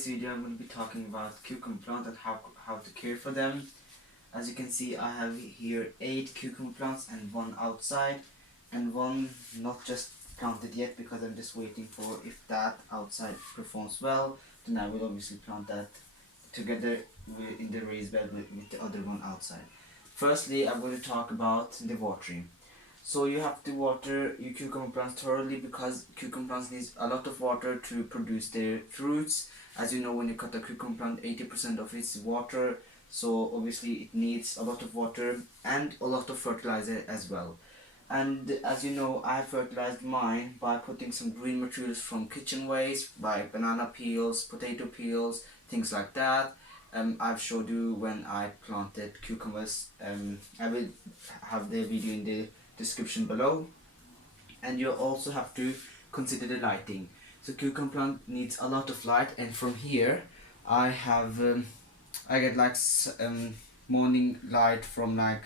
today's video I'm going to be talking about cucumber plants and how to care for them. As you can see, I have here 8 cucumber plants and one outside and one not just planted yet because I'm just waiting for if that outside performs well, then I will obviously plant that together in the raised bed with the other one outside. Firstly, I'm going to talk about the watering. So you have to water your cucumber plants thoroughly because cucumber plants need a lot of water to produce their fruits. As you know, when you cut a cucumber plant, 80% of it's water, so obviously it needs a lot of water and a lot of fertilizer as well. And as you know, I fertilized mine by putting some green materials from kitchen waste, by banana peels, potato peels, things like that. I've showed you when I planted cucumbers. I will have the video in the description below. And you also have to consider the lighting. So cucumber plant needs a lot of light, and from here I have I get like morning light from like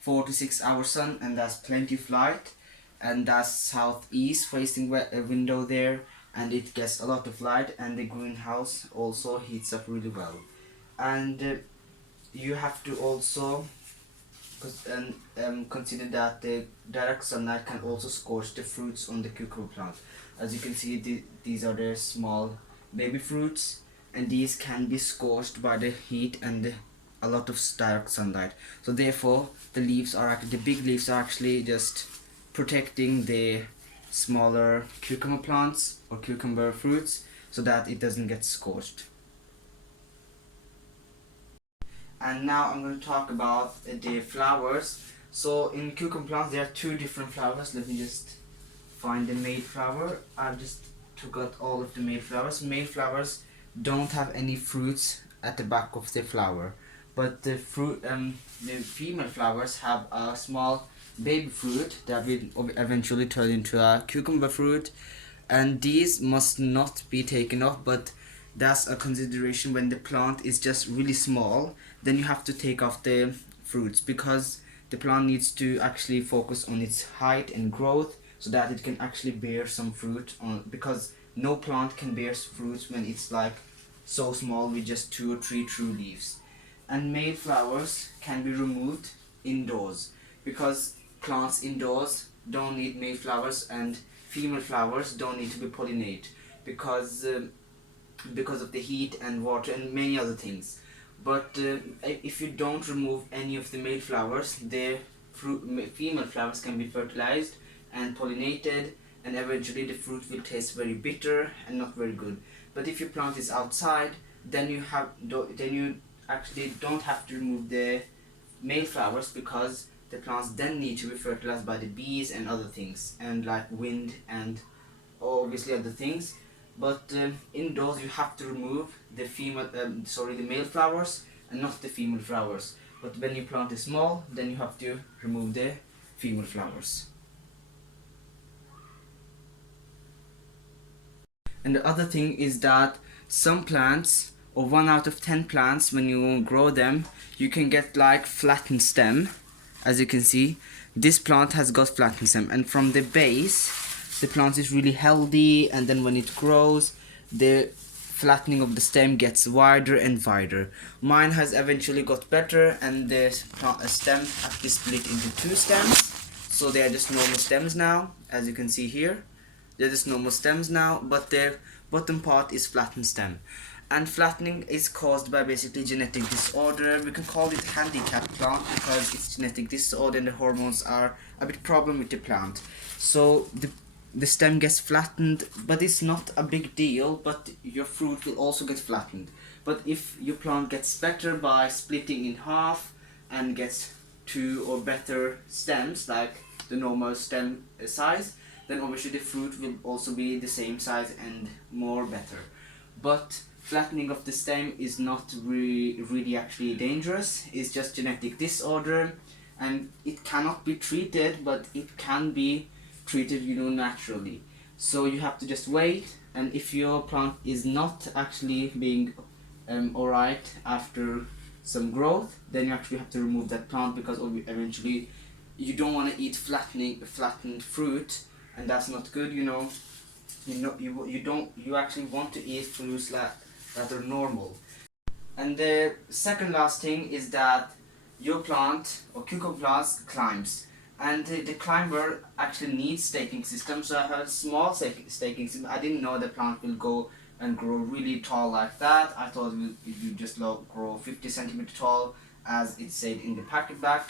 4 to 6 hours sun, and that's plenty of light, and that's southeast facing window there, and it gets a lot of light, and the greenhouse also heats up really well. And you have to also consider that the direct sunlight can also scorch the fruits on the cucumber plant. As you can see, these are the small baby fruits, and these can be scorched by the heat and a lot of direct sunlight. So therefore, the big leaves are actually just protecting the smaller cucumber plants or cucumber fruits so that it doesn't get scorched. And now I'm going to talk about the flowers. So in cucumber plants there are 2 different flowers. Let me just find the male flower. I've just took out all of the male flowers. Male flowers don't have any fruits at the back of the flower, but the female flowers have a small baby fruit that will eventually turn into a cucumber fruit, and these must not be taken off, but that's a consideration when the plant is just really small. Then you have to take off the fruits because the plant needs to actually focus on its height and growth so that it can actually bear some fruit on, because no plant can bear fruits when it's like so small with just 2 or 3 true leaves. And male flowers can be removed indoors because plants indoors don't need male flowers, and female flowers don't need to be pollinated because of the heat and water and many other things. But if you don't remove any of the male flowers, the female flowers can be fertilized and pollinated, and eventually the fruit will taste very bitter and not very good. But if your plant is outside, then you actually don't have to remove the male flowers because the plants then need to be fertilized by the bees and other things, and like wind and obviously other things. But indoors you have to remove the male flowers and not the female flowers. But when your plant is small, then you have to remove the female flowers. And the other thing is that some plants, or 1 out of 10 plants, when you grow them, you can get like flattened stem. As you can see, this plant has got flattened stem, and from the base the plant is really healthy, and then when it grows, the flattening of the stem gets wider and wider. Mine has eventually got better, and the stem actually split into 2 stems, so they are just normal stems now. As you can see here, they're just normal stems now, but their bottom part is flattened stem. And flattening is caused by basically genetic disorder. We can call it handicapped plant because it's genetic disorder and the hormones are a bit problem with the plant. So the stem gets flattened, but it's not a big deal, but your fruit will also get flattened. But if your plant gets better by splitting in half and gets 2 or better stems, like the normal stem size, then obviously the fruit will also be the same size and more better. But flattening of the stem is not really actually dangerous. It's just genetic disorder, and it cannot be treated, but it can be treated, naturally. So you have to just wait, and if your plant is not actually being alright after some growth, then you actually have to remove that plant, because eventually you don't want to eat flattened fruit, and that's not good. You actually want to eat fruits that are normal. And the second last thing is that your plant or cucumber plants climbs, and the climber actually needs staking system. So I have a small staking system. I didn't know the plant will go and grow really tall like that. I thought it would just grow 50 centimeter tall as it said in the packet bag,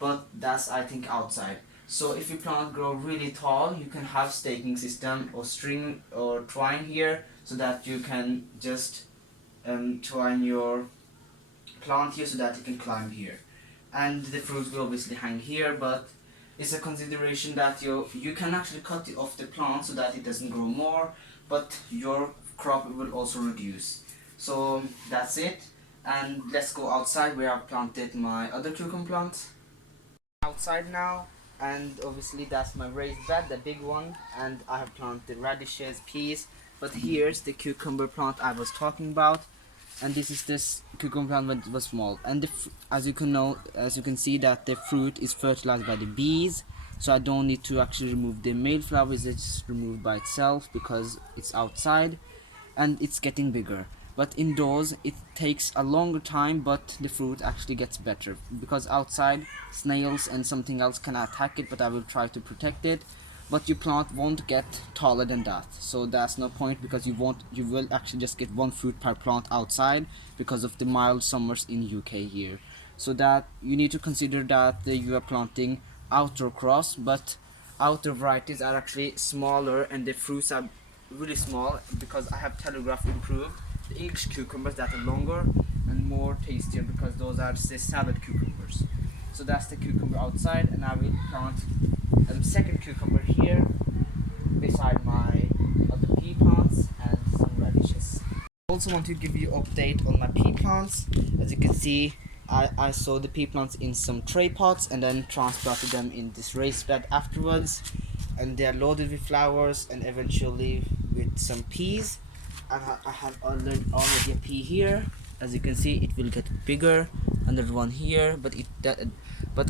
but that's I think outside. So if your plant grow really tall, you can have staking system or string or twine here, so that you can just twine your plant here so that it can climb here, and the fruit will obviously hang here. But it's a consideration that you can actually cut it off the plant so that it doesn't grow more, but your crop will also reduce. So that's it, and let's go outside where I've planted my other cucumber plants. Outside now, and obviously that's my raised bed, the big one, and I have planted radishes, peas. But here's the cucumber plant I was talking about, and this is this cucumber plant that was small. And as you can see that the fruit is fertilized by the bees, so I don't need to actually remove the male flowers. It's just removed by itself because it's outside, and it's getting bigger. But indoors it takes a longer time, but the fruit actually gets better, because outside snails and something else can attack it, but I will try to protect it. But your plant won't get taller than that, so that's no point, because you will actually just get one fruit per plant outside because of the mild summers in UK here. So that you need to consider that you are planting outdoor crops, but outdoor varieties are actually smaller and the fruits are really small, because I have telegraph improved the English cucumbers that are longer and more tastier, because those are the salad cucumbers. So that's the cucumber outside, and I will plant second cucumber here beside my other pea plants and some radishes. I also want to give you an update on my pea plants. As you can see, I sowed the pea plants in some tray pots and then transplanted them in this raised bed afterwards, and they are loaded with flowers and eventually with some peas. I have already a pea here. As you can see, it will get bigger. Another one here, but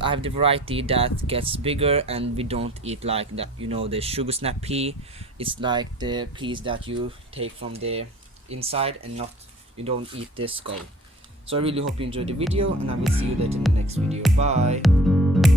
I have the variety that gets bigger, and we don't eat like that. You know, the sugar snap pea. It's like the peas that you take from the inside and not, you don't eat the skull. So I really hope you enjoyed the video, and I will see you later in the next video. Bye.